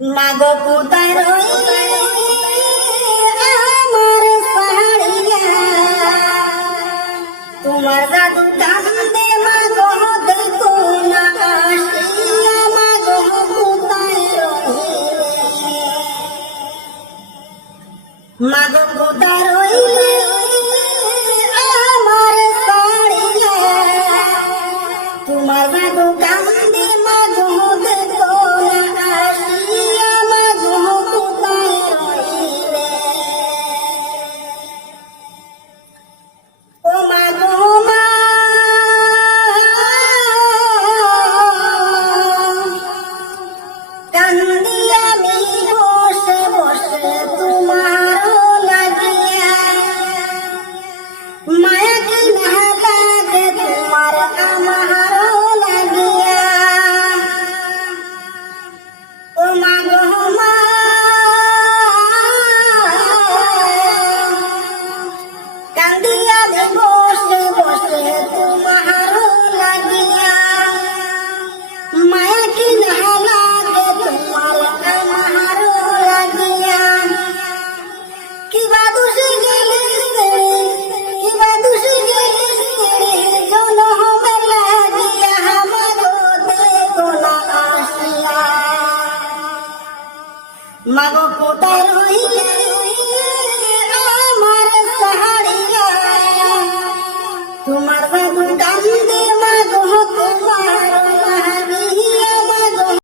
মাগো কোথায় রইলে আমার সাহারিয়া, তোমার জাদু কান্দে মাগো দেখো না আসিয়া, মাগো কোথায় রইলে, মাগো কোথায় রইলে আমার সাহারিয়া, তোমার জাদু কান্দে মাগো দেখো না আসিয়া, মাগো কোথায় রইলে, ও মাগো মা কান্দি আমি বসে বসে তোমার লাগিয়া, মায়া কি না লাগে তোমার আমার লাগিয়া, ও মাগো মা কান্দি আমি বসে বসে তোমার লাগিয়া, মায়া কি না লাগে তোমার আমার লাগিয়া, কিবা দোষে গেলে কিবা দোষে গেলে জনমের লাগিয়া, মাগো দেখো না আসিয়া, মাগো কোথায় রইলে